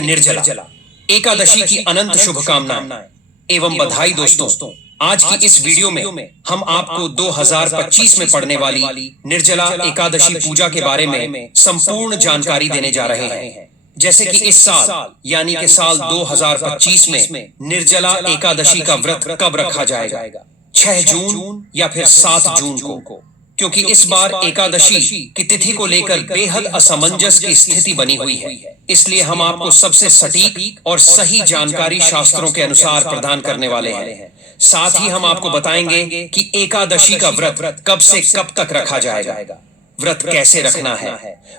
कि निर्जला एकादशी की अनंत शुभकामनाएं एवं बधाई। दोस्तों, आज की इस वीडियो में हम आपको 2025 में पड़ने वाली निर्जला एकादशी पूजा के बारे में संपूर्ण जानकारी देने जा रहे हैं। जैसे कि इस साल यानी कि साल 2025 में निर्जला एकादशी का व्रत कब रखा जाएगा, 6 जून या फिर 7 जून को, क्योंकि इस बार एकादशी की तिथि को लेकर बेहद असमंजस की स्थिति बनी हुई है। इसलिए हम आपको सबसे सटीक और सही जानकारी शास्त्रों के अनुसार प्रदान करने वाले हैं। साथ ही हम आपको बताएंगे कि एकादशी का व्रत कब से कब तक रखा जाएगा, व्रत कैसे रखना है,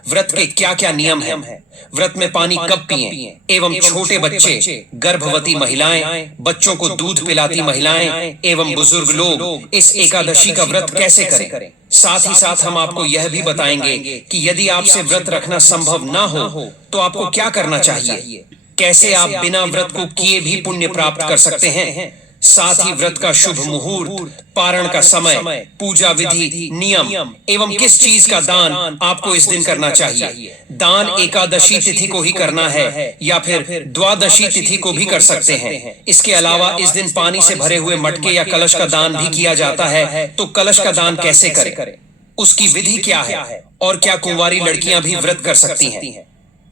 व्रत के क्या क्या नियम हैं, व्रत में पानी कब पिएं, एवं छोटे बच्चे, गर्भवती महिलाएं, बच्चों को दूध पिलाती महिलाएं एवं बुजुर्ग लोग इस एकादशी का व्रत कैसे करें। साथ ही साथ हम आपको यह भी बताएंगे कि यदि आपसे व्रत रखना संभव ना हो तो आपको क्या करना चाहिए, कैसे आप बिना व्रत को किए भी पुण्य प्राप्त कर सकते हैं। साथ ही व्रत का शुभ मुहूर्त, पारण का समय, पूजा विधि, नियम एवं किस चीज का दान आपको इस दिन करना चाहिए। दान एकादशी तिथि को ही करना है या फिर द्वादशी तिथि को भी कर सकते हैं। इसके अलावा इस दिन पानी से भरे हुए मटके या कलश का दान भी किया जाता है। तो कलश का दान कैसे करें, उसकी विधि क्या है और क्या कुंवारी लड़कियां भी व्रत कर सकती हैं।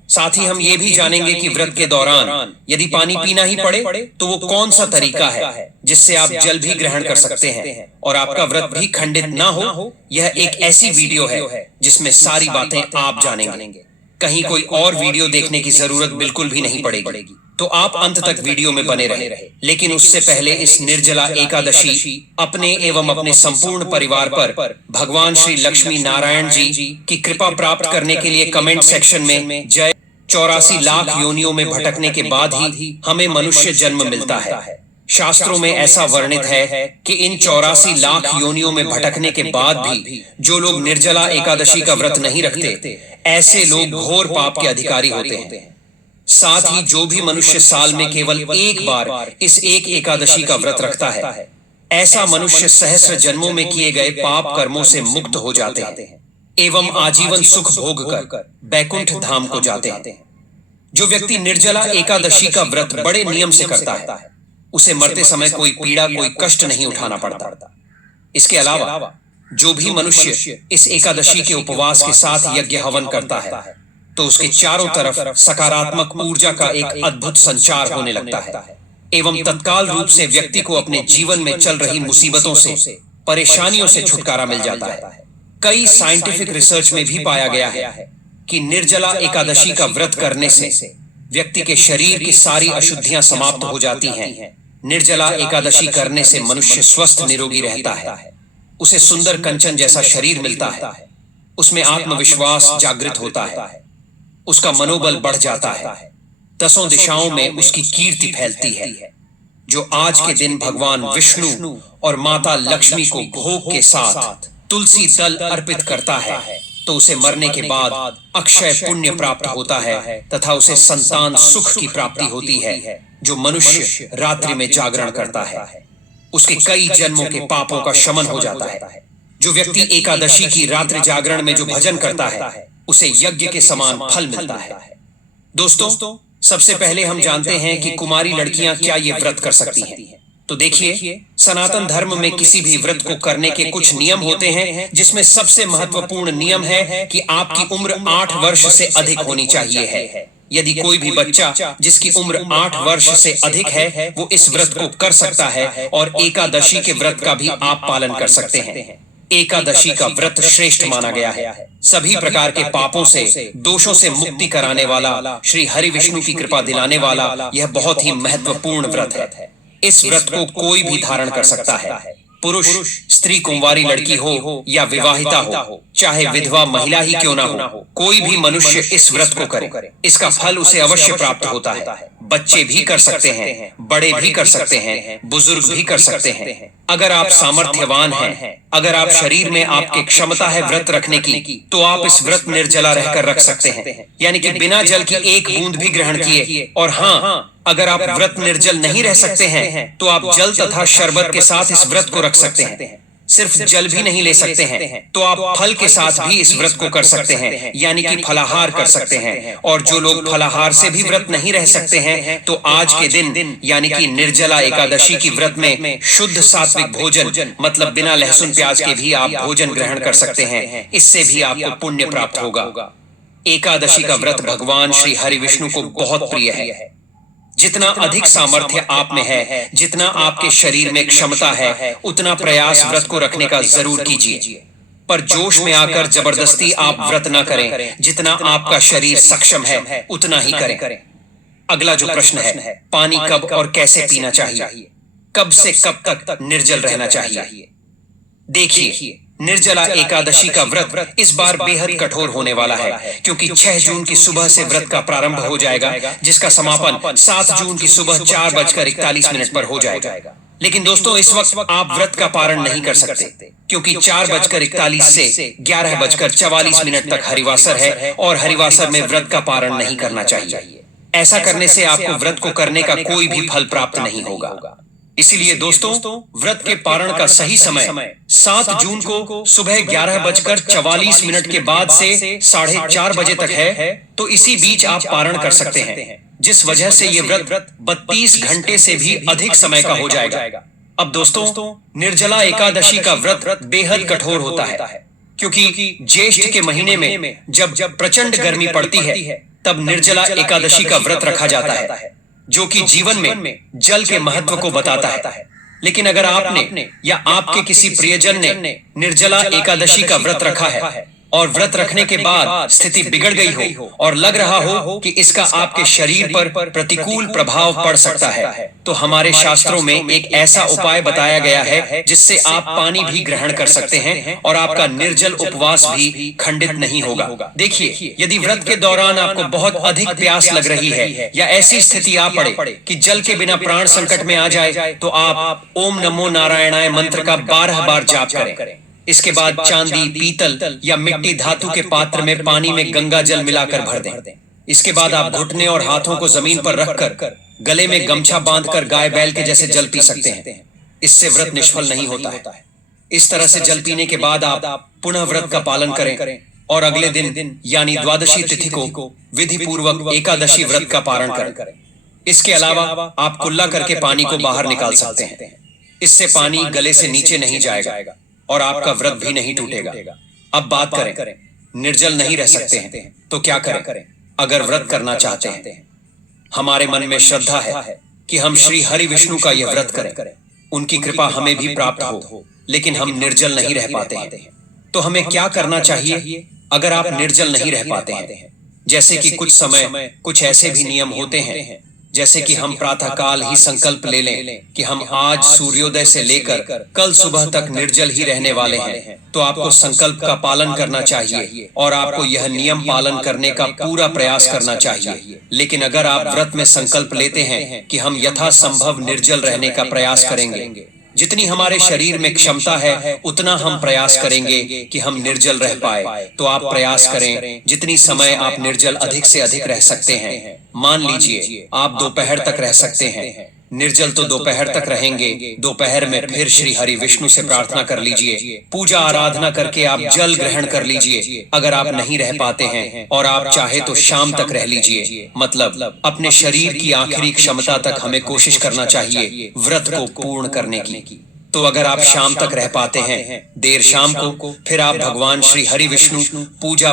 साथ ही हम ये भी जानेंगे कि व्रत के दौरान यदि पानी पीना ही पड़े तो वो कौन सा तरीका है जिससे आप जल भी ग्रहण कर सकते हैं और आपका व्रत भी खंडित ना हो। यह एक ऐसी वीडियो है जिसमें सारी बातें आप जानेंगे, कहीं कोई और वीडियो देखने की जरूरत बिल्कुल भी नहीं पड़ेगी। तो आप अंत तक वीडियो में बने रहे। लेकिन उससे पहले इस निर्जला एकादशी अपने एवं अपने संपूर्ण परिवार पर भगवान श्री लक्ष्मी नारायण जी की कृपा प्राप्त करने के लिए कमेंट सेक्शन में जय 84 लाख योनियों में भटकने के बाद ही हमें मनुष्य जन्म मिलता है। शास्त्रों में ऐसा वर्णित है कि इन 84 लाख योनियों में भटकने के बाद भी जो लोग निर्जला एकादशी का व्रत नहीं रखते, ऐसे लोग घोर पाप के अधिकारी होते हैं। साथ ही जो भी मनुष्य साल में केवल एक बार इस एक एकादशी का व्रत रखता है, ऐसा मनुष्य सहस्र जन्मों में किए गए पाप कर्मों से मुक्त हो जाते हैं एवं आजीवन सुख भोग कर बैकुंठ धाम को जाते हैं। जो व्यक्ति निर्जला एकादशी का व्रत बड़े नियम से करता है, उसे मरते समय कोई पीड़ा, कोई कष्ट नहीं उठाना पड़ता। इसके अलावा जो भी मनुष्य इस एकादशी के उपवास के साथ यज्ञ हवन करता है, तो उसके चारों तरफ सकारात्मक ऊर्जा का एक अद्भुत संचार होने लगता है एवं तत्काल रूप से व्यक्ति को अपने जीवन में चल रही मुसीबतों से, परेशानियों से छुटकारा मिल जाता है। कई साइंटिफिक रिसर्च में भी पाया गया है कि निर्जला एकादशी का व्रत करने से व्यक्ति के शरीर की सारी अशुद्धियां समाप्त हो जाती हैं। निर्जला एकादशी करने से मनुष्य स्वस्थ निरोगी रहता है, उसे सुंदर कंचन जैसा शरीर मिलता है, उसमें आत्मविश्वास जागृत होता है, उसका मनोबल बढ़ जाता है, दसों दिशाओं में उसकी कीर्ति फैलती है। जो आज के दिन भगवान विष्णु और माता लक्ष्मी को भोग के साथ तुलसी दल अर्पित करता है, तो उसे मरने के बाद अक्षय पुण्य प्राप्त होता है तथा उसे संतान सुख की प्राप्ति होती है। जो मनुष्य रात्रि में जागरण करता है, उसके कई जन्मों के पापों का शमन हो जाता है। जो व्यक्ति एकादशी की रात्रि जागरण में जो भजन करता है, उसे यज्ञ के समान फल मिलता है। दोस्तों, सबसे पहले हम जानते हैं कि कुमारी लड़कियां क्या ये व्रत कर सकती हैं। तो देखिए, सनातन धर्म में किसी भी व्रत को करने के कुछ नियम होते हैं, जिसमें सबसे महत्वपूर्ण नियम है कि आपकी उम्र 8 वर्ष से अधिक होनी चाहिए है। यदि कोई भी बच्चा जिसकी उम्र 8 वर्ष से अधिक है, वो इस व्रत को कर सकता है और एकादशी के व्रत का भी आप पालन कर सकते हैं। एकादशी का व्रत श्रेष्ठ माना गया है। सभी प्रकार के पापों से, दोषों से मुक्ति कराने वाला, श्री हरि विष्णु की कृपा दिलाने वाला यह बहुत ही महत्वपूर्ण व्रत है। इस व्रत को कोई भी धारण कर सकता है, पुरुष, स्त्री, कुंवारी लड़की हो या विवाहिता हो, चाहे विधवा महिला ही क्यों ना हो, कोई भी मनुष्य इस व्रत को करे, इसका फल उसे अवश्य प्राप्त होता है। बच्चे भी कर सकते हैं, बड़े भी कर सकते हैं, बुजुर्ग भी कर सकते हैं। अगर आप सामर्थ्यवान हैं, अगर आप शरीर में आपकी क्षमता है व्रत रखने की, तो आप इस व्रत निर्जला रहकर रख सकते हैं, यानी कि बिना जल की एक बूंद भी ग्रहण किए। और हाँ, अगर आप व्रत निर्जल नहीं रह सकते हैं, तो आप जल तथा शरबत के साथ इस व्रत को रख सकते हैं। सिर्फ जल भी नहीं ले सकते हैं तो आप फल के साथ भी इस व्रत को कर सकते हैं, यानी कि फलाहार कर सकते हैं। और जो लोग फलाहार से भी व्रत नहीं रह सकते हैं तो आज के दिन यानी कि निर्जला एकादशी की व्रत में शुद्ध सात्विक भोजन मतलब बिना लहसुन प्याज के भी आप भोजन ग्रहण कर सकते हैं। इससे भी आपको पुण्य प्राप्त होगा। एकादशी का व्रत भगवान श्री हरि विष्णु को बहुत प्रिय है। जितना अधिक सामर्थ्य आप में है, जितना आपके शरीर में क्षमता है, उतना प्रयास व्रत को रखने का जरूर कीजिए। पर जोश में आकर जबरदस्ती आप व्रत न करें। जितना आपका शरीर सक्षम है उतना ही करें। अगला जो प्रश्न है, पानी कब और कैसे पीना चाहिए, कब से कब तक निर्जल रहना चाहिए? देखिए, निर्जला एकादशी का व्रत इस बार बेहद कठोर होने वाला है, क्योंकि 6 जून की सुबह से व्रत का प्रारंभ हो जाएगा, जिसका समापन 7 जून की सुबह 4:41 पर हो जाएगा। लेकिन दोस्तों, इस वक्त आप व्रत का पारण नहीं कर सकते, क्योंकि 4:41 से 11:44 तक हरिवासर है और हरिवासर में व्रत का पारण नहीं करना चाहिए। ऐसा करने से आपको व्रत को करने का कोई भी फल प्राप्त नहीं होगा। इसीलिए दोस्तों, व्रत के पारण का सही समय 7 जून को सुबह 11:44 के बाद से 4:30 बजे तक है। तो इसी बीच आप पारण कर सकते हैं, जिस वजह से ये व्रत 32 घंटे से भी अधिक समय का हो जाएगा। अब दोस्तों, निर्जला एकादशी का व्रत बेहद कठोर होता है, क्योंकि ज्येष्ठ के महीने में जब प्रचंड गर्मी पड़ती है तब निर्जला एकादशी का व्रत रखा जाता है, जो कि जीवन में जल के महत्व को बताता है। लेकिन अगर आपने या आपके किसी प्रियजन ने निर्जला एकादशी का व्रत रखा है और व्रत रखने के बाद स्थिति बिगड़ गई हो और लग रहा हो कि इसका आपके शरीर पर प्रतिकूल प्रभाव पड़ सकता है, तो हमारे शास्त्रों में एक ऐसा उपाय बताया गया है जिससे आप पानी भी ग्रहण कर सकते हैं और आपका निर्जल उपवास भी खंडित नहीं होगा। देखिए, यदि व्रत के दौरान आपको बहुत अधिक प्यास लग रही है या ऐसी स्थिति आ पड़े कि जल के बिना प्राण संकट में आ जाए, तो आप ओम नमो नारायणाय मंत्र का 12 बार जाप करें। इसके बाद चांदी, पीतल या मिट्टी धातु के पात्र में पानी में गंगा जल मिलाकर भर दें। इसके बाद आप घुटने और हाथों को जमीन पर रखकर गले में गमछा बांधकर गाय बैल के जैसे जल पी सकते हैं। इससे व्रत निष्फल नहीं होता है। इस तरह से जल पीने के बाद आप पुनः व्रत का पालन करें और अगले दिन यानी द्वादशी तिथि को विधि पूर्वक एकादशी व्रत का पारण करें। इसके अलावा आप कुल्ला करके पानी को बाहर निकाल सकते हैं। इससे पानी गले से नीचे नहीं जाएगा और आपका व्रत भी नहीं टूटेगा। अब बात करें, निर्जल नहीं रह सकते हैं तो क्या करें? अगर व्रत करना चाहते हैं, हमारे मन में श्रद्धा है कि हम श्री हरि विष्णु का यह व्रत करें, उनकी कृपा हमें भी प्राप्त हो, लेकिन हम निर्जल नहीं रह पाते हैं, तो हमें क्या करना चाहिए? अगर आप निर्जल नहीं रह पाते हैं, जैसे कि कुछ समय कुछ ऐसे भी नियम होते हैं, जैसे कि हम प्रातःकाल ही संकल्प ले लें कि हम आज सूर्योदय से लेकर कल सुबह तक निर्जल ही रहने वाले हैं, तो आपको संकल्प का पालन करना चाहिए और आपको यह नियम पालन करने का पूरा प्रयास करना चाहिए। लेकिन अगर आप व्रत में संकल्प लेते हैं कि हम यथासंभव निर्जल रहने का प्रयास करेंगे, जितनी हमारे शरीर में क्षमता है उतना हम प्रयास करेंगे कि हम निर्जल रह पाए, तो आप प्रयास करें जितनी समय आप निर्जल अधिक से अधिक रह सकते हैं। मान लीजिए आप दोपहर तक रह सकते हैं, निर्जल तो दोपहर तक रहेंगे। दोपहर में फिर श्री हरि विष्णु से प्रार्थना कर लीजिए, पूजा आराधना करके आप जल ग्रहण कर लीजिए। अगर आप नहीं रह पाते हैं और आप चाहे तो शाम तक रह लीजिए, मतलब अपने शरीर की आखिरी क्षमता तक हमें कोशिश करना चाहिए व्रत को पूर्ण करने की। तो अगर आप शाम तक रह पाते हैं, देर शाम को फिर आप भगवान श्री हरि विष्णु पूजा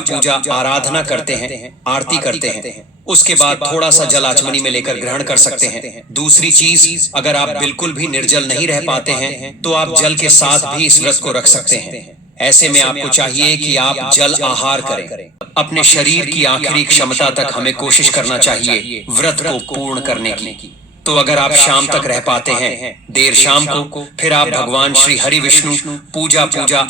आराधना करते हैं, आरती करते हैं। उसके बाद थोड़ा सा जल आचमनी में लेकर ग्रहण कर सकते हैं। दूसरी चीज, अगर आप बिल्कुल भी निर्जल नहीं रह पाते हैं तो आप जल के साथ भी इस व्रत को रख सकते हैं। ऐसे में आपको चाहिए कि आप जल आहार करें। अपने शरीर की आखिरी क्षमता तक हमें कोशिश करना चाहिए व्रत को पूर्ण करने की। तो अगर आप शाम तक रह पाते हैं, देर शाम को फिर आप भगवान श्री हरि विष्णु पूजा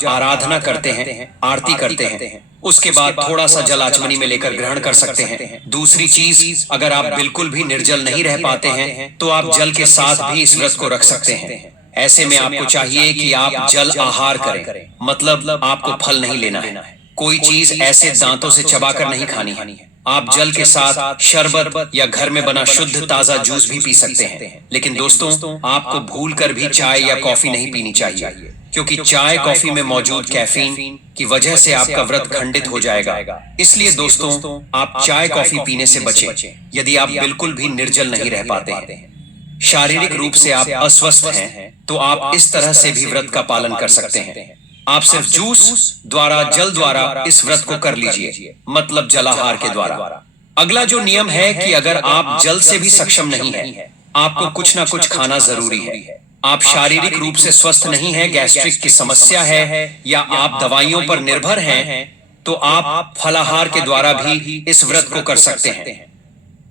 आराधना करते हैं, आरती करते हैं। उसके बाद थोड़ा सा जल आचमनी में लेकर ग्रहण कर सकते हैं। दूसरी चीज, अगर आप बिल्कुल भी निर्जल नहीं रह पाते हैं तो आप जल के साथ भी इस व्रत को रख सकते हैं। ऐसे में आपको चाहिए कि आप जल आहार करें, मतलब आपको फल नहीं लेना है, कोई चीज ऐसे दांतों से चबाकर नहीं खानी है। आप जल के साथ शरबत या घर में बना शुद्ध ताजा जूस भी पी सकते हैं। लेकिन दोस्तों, आपको भूलकर भी चाय या कॉफी नहीं पीनी चाहिए। क्योंकि चाय कॉफी में मौजूद कैफीन की वजह से आपका व्रत खंडित हो जाएगा। इसलिए दोस्तों, आप चाय कॉफी पीने से बचें यदि आप बिल्कुल भी निर्जल नहीं रह पाते हैं। शारीरिक रूप से आप अस्वस्थ हैं तो आप इस तरह से भी व्रत का पालन कर सकते हैं। आप सिर्फ जूस द्वारा, जल द्वारा इस व्रत को कर लीजिए, मतलब जलाहार के द्वारा। अगला जो नियम है कि अगर आप जल से भी सक्षम नहीं है, आपको कुछ ना कुछ खाना जरूरी है। आप शारीरिक रूप से स्वस्थ नहीं है, गैस्ट्रिक की समस्या है या आप दवाइयों पर निर्भर हैं, तो आप फलाहार के द्वारा भी इस व्रत को कर सकते हैं।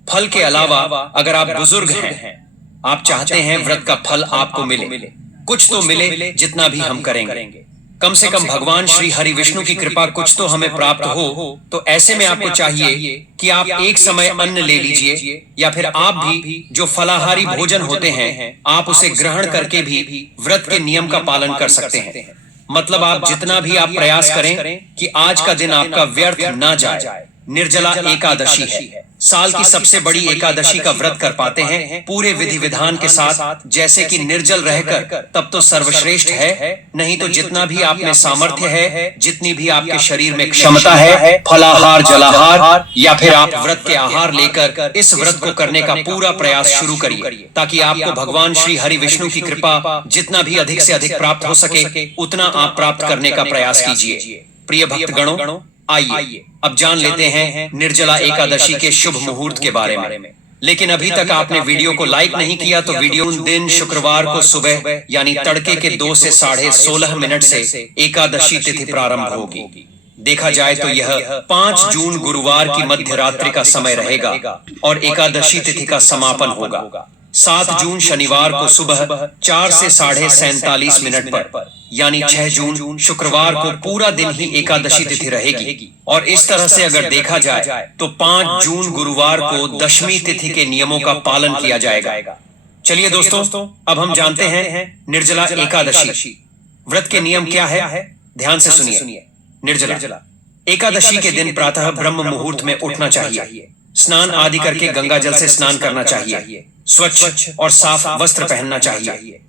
फल के अलावा अगर आप बुजुर्ग हैं, आप चाहते हैं व्रत का फल आपको मिले, कुछ तो मिले जितना भी हम करेंगे, कम से कम भगवान श्री हरि विष्णु की कृपा कुछ तो हमें प्राप्त हो। तो ऐसे में आपको चाहिए कि आप एक समय अन्न ले लीजिए, या फिर आप भी जो फलाहारी भोजन होते हैं आप उसे ग्रहण करके भी व्रत के नियम का पालन कर सकते हैं। मतलब आप जितना भी आप प्रयास करें कि आज का दिन आपका व्यर्थ ना जाए। निर्जला एकादशी है, साल की सबसे बड़ी एकादशी का व्रत कर पाते हैं पूरे विधि विधान के साथ, जैसे कि निर्जल रहकर, तब तो सर्वश्रेष्ठ है। नहीं तो जितना भी आप में सामर्थ्य है, जितनी भी आपके शरीर में क्षमता है, फलाहार, जलाहार या फिर आप व्रत के आहार लेकर इस व्रत को करने का पूरा प्रयास शुरू करिए, ताकि आपको भगवान श्री हरि विष्णु की कृपा जितना भी अधिक से अधिक प्राप्त हो सके उतना आप प्राप्त करने का प्रयास कीजिए। प्रिय भक्तगणों, आइए अब जान लेते हैं निर्जला एकादशी के शुभ मुहूर्त के बारे में। लेकिन अभी तक आपने वीडियो को लाइक नहीं किया तो वीडियो दिन शुक्रवार को सुबह यानी तड़के के 2 से 16:30 मिनट से एकादशी तिथि प्रारंभ होगी। देखा जाए तो यह 5 जून गुरुवार की मध्य रात्रि का समय रहेगा और एकादशी तिथि का समापन होगा 7 जून शनिवार को सुबह 4 से 47:30 मिनट पर, यानी 6 जून शुक्रवार को पूरा दिन ही एकादशी तिथि रहेगी। और इस तरह से अगर देखा जाए तो 5 जून गुरुवार को दशमी तिथि के नियमों का पालन किया जाएगा। चलिए दोस्तों, अब हम जानते हैं निर्जला एकादशी व्रत के नियम क्या है। ध्यान से सुनिए। निर्जला एकादशी के दिन प्रातः ब्रह्म मुहूर्त में उठना चाहिए, स्नान आदि करके गंगा जल से स्नान करना चाहिए, स्वच्छ और साफ वस्त्र पहनना चाहिए।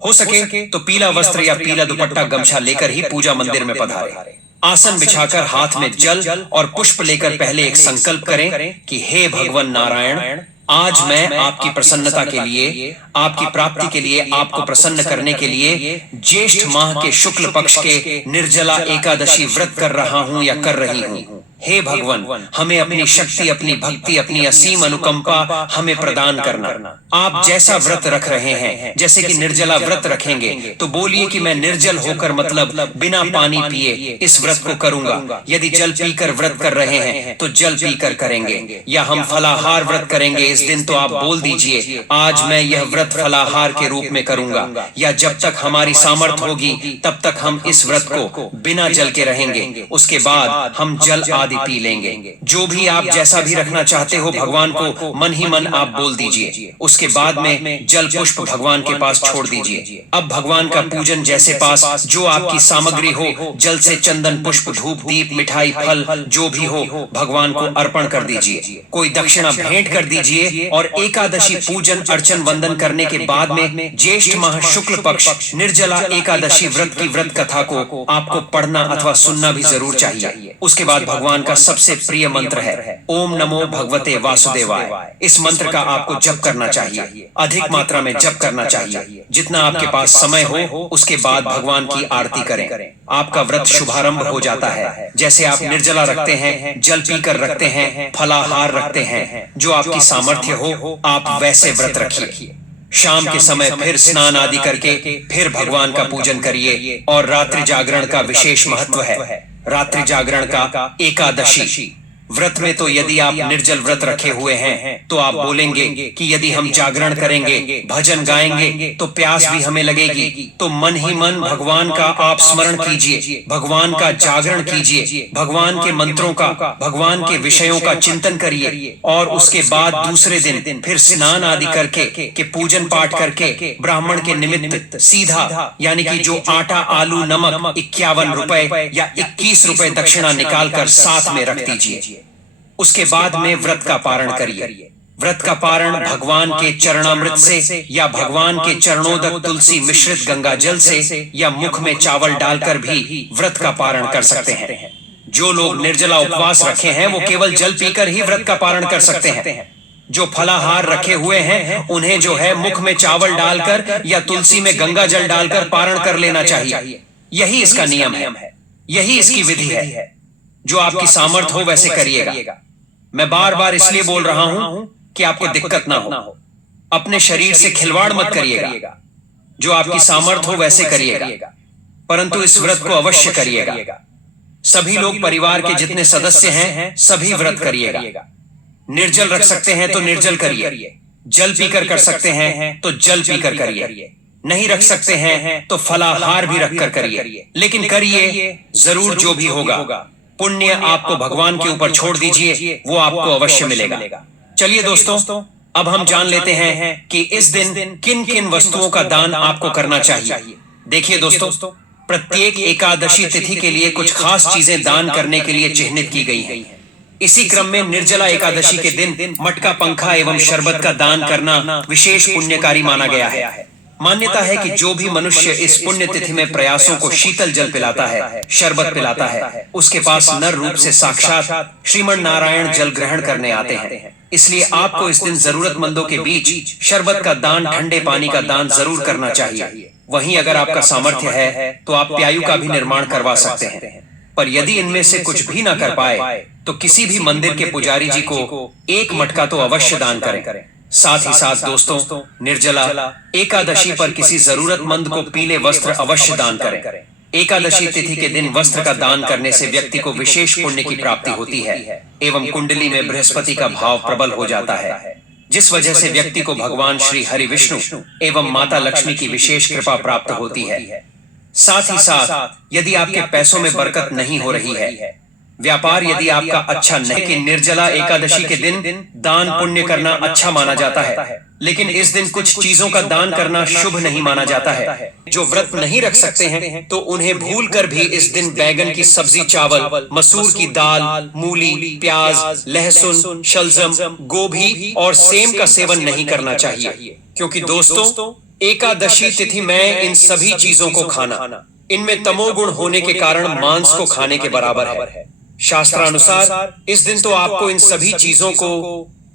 हो सके तो पीला वस्त्र या पीला दुपट्टा गमछा लेकर ही पूजा मंदिर में पधारें। आसन बिछाकर हाथ में जल और पुष्प लेकर पहले एक संकल्प करें कि हे भगवान नारायण, आज मैं आपकी प्रसन्नता के लिए, आपकी प्राप्ति के लिए, आपको प्रसन्न करने के लिए ज्येष्ठ माह के शुक्ल पक्ष के निर्जला एकादशी व्रत कर रहा हूं या कर रही हूं। हे भगवान, हमें अपनी शक्ति, अपनी भक्ति, अपनी असीम अनुकंपा हमें प्रदान करना। आप जैसा व्रत रख रहे हैं, जैसे कि निर्जला व्रत रखेंगे, तो बोलिए कि मैं निर्जल होकर, मतलब बिना पानी पिए इस व्रत को करूंगा। यदि जल पीकर व्रत कर रहे हैं तो जल पीकर करेंगे, या हम फलाहार व्रत करेंगे इस दिन, तो आप बोल दीजिए आज मैं यह व्रत फलाहार के रूप में करूंगा, या जब तक हमारी सामर्थ होगी तब तक हम इस व्रत को बिना जल के रहेंगे, उसके बाद हम जल आदि पी लेंगे। जो भी आप जैसा भी रखना चाहते हो भगवान को मन ही मन आप बोल दीजिए। उसके बाद में जल पुष्प भगवान के पास छोड़ दीजिए। अब भगवान का पूजन जैसे पास जो आपकी सामग्री हो, जल से चंदन, पुष्प, धूप, दीप, मिठाई, फल जो भी हो भगवान को अर्पण कर दीजिए। कोई दक्षिणा भेंट कर दीजिए। और एकादशी पूजन अर्चन वंदन करने के बाद में ज्येष्ठ माह शुक्ल पक्ष निर्जला एकादशी व्रत की व्रत कथा को आपको पढ़ना अथवा सुनना भी जरूर चाहिए। उसके बाद भगवान का सबसे प्रिय मंत्र है ओम नमो भगवते वासुदेवाय। इस मंत्र का आपको जप करना चाहिए, अधिक मात्रा में जप करना चाहिए। जितना आपके पास समय हो उसके बाद भगवान की आरती करें। आपका व्रत शुभारंभ हो जाता है। जैसे आप निर्जला रखते हैं, जल पीकर रखते हैं, फलाहार रखते हैं, जो आपकी सामर्थ्य हो आप वैसे व्रत रखिए। शाम के समय फिर स्नान आदि करके फिर भगवान का पूजन करिए। और रात्रि जागरण का विशेष महत्व है। रात्रि जागरण का एकादशी व्रत में तो यदि आप निर्जल व्रत रखे हुए हैं तो आप बोलेंगे कि यदि हम जागरण करेंगे, भजन गाएंगे तो प्यास भी हमें लगेगी। तो मन ही मन भगवान का आप स्मरण कीजिए, भगवान का जागरण कीजिए, भगवान के मंत्रों का, भगवान के विषयों का चिंतन करिए। और उसके बाद दूसरे दिन फिर स्नान आदि करके पूजन पाठ करके ब्राह्मण के निमित्त सीधा, यानी कि जो आटा, आलू, नमक 51 रुपए या 21 रुपए दक्षिणा निकालकर साथ में रख दीजिए। उसके बाद में व्रत का पारण करिए। व्रत का पारण भगवान के चरणामृत से या भगवान के चरणोदक तुलसी मिश्रित गंगा जल से या मुख में चावल डालकर भी व्रत का पारण कर सकते हैं। जो लोग निर्जला उपवास रखे हैं वो केवल जल पीकर ही व्रत का पारण कर सकते हैं। जो फलाहार रखे हुए हैं उन्हें जो है मुख में चावल डालकर या तुलसी में गंगा जल डालकर पारण कर लेना चाहिए। यही इसका नियम है, यही इसकी विधि है। जो आपकी सामर्थ्य हो वैसे करिएगा। मैं बार बार इसलिए बोल रहा हूं कि आपको दिक्कत ना हो। अपने शरीर से खिलवाड़ मत करिएगा। जो आपकी सामर्थ्य हो वैसे करिएगा, परंतु इस व्रत को अवश्य करिएगा। सभी लोग परिवार के जितने सदस्य हैं सभी व्रत करिएगा। निर्जल रख सकते हैं तो निर्जल करिए, जल पीकर कर सकते हैं तो जल पीकर करिए, नहीं रख सकते हैं तो फलाहार भी रखकर करिए, लेकिन करिए जरूर। जो भी होगा पुण्य आपको भगवान के ऊपर छोड़ दीजिए, वो आपको अवश्य मिलेगा। चलिए दोस्तों, अब हम जान लेते हैं कि इस दिन किन किन वस्तुओं का दान आपको करना चाहिए। देखिए दोस्तों, प्रत्येक एकादशी तिथि के लिए कुछ खास चीजें दान करने के लिए चिन्हित की गई हैं। इसी क्रम में निर्जला एकादशी के दिन मटका पंखा एवं शरबत का दान करना विशेष पुण्यकारी माना गया है। मान्यता है कि जो भी मनुष्य इस पुण्य तिथि में प्रयासों को शीतल जल पिलाता है, शरबत पिलाता है, उसके पास नर रूप से साक्षात श्रीमन नारायण जल ग्रहण करने आते हैं। इसलिए आपको इस दिन जरूरतमंदों के बीच शरबत का दान, ठंडे पानी का दान जरूर करना चाहिए। वहीं अगर आपका सामर्थ्य है तो आप प्यायु का भी निर्माण करवा सकते हैं। पर यदि इनमें से कुछ भी ना कर पाए तो किसी भी मंदिर के पुजारी जी को एक मटका तो अवश्य दान करें। साथ ही साथ दोस्तों, निर्जला एकादशी पर किसी जरूरतमंद को पीले वस्त्र अवश्य दान करें। एकादशी तिथि के दिन वस्त्र का दान करने से व्यक्ति को विशेष पुण्य की प्राप्ति होती है एवं कुंडली में बृहस्पति का भाव प्रबल हो जाता है, जिस वजह से व्यक्ति को भगवान श्री हरि विष्णु एवं माता लक्ष्मी की विशेष कृपा प्राप्त होती है। साथ ही साथ यदि आपके पैसों में बरकत नहीं हो रही है, व्यापार यदि आपका अच्छा नहीं, कि निर्जला एकादशी के दिन दान पुण्य करना अच्छा माना जाता है, लेकिन इस दिन कुछ चीजों का दान करना शुभ नहीं माना जाता है। जो व्रत नहीं रख सकते हैं तो उन्हें भूल कर भी इस दिन बैगन की सब्जी, चावल, मसूर की दाल, मूली, प्याज, लहसुन, शलजम, गोभी और सेम का सेवन नहीं करना चाहिए, क्योंकि दोस्तों एकादशी तिथि में इन सभी चीजों को खाना इनमें तमोगुण होने के कारण मांस को खाने के बराबर है। शास्त्रानुसार इस दिन तो आपको इन सभी चीजों को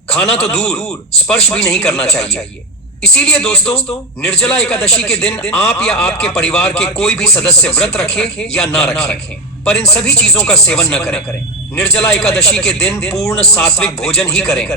खाना तो दूर, स्पर्श भी नहीं करना चाहिए। इसीलिए दोस्तों, निर्जला एकादशी के दिन आप या आपके परिवार के कोई भी सदस्य व्रत रखे या ना रखें, पर इन सभी चीजों का सेवन न करें। निर्जला एकादशी के दिन पूर्ण सात्विक भोजन ही करें।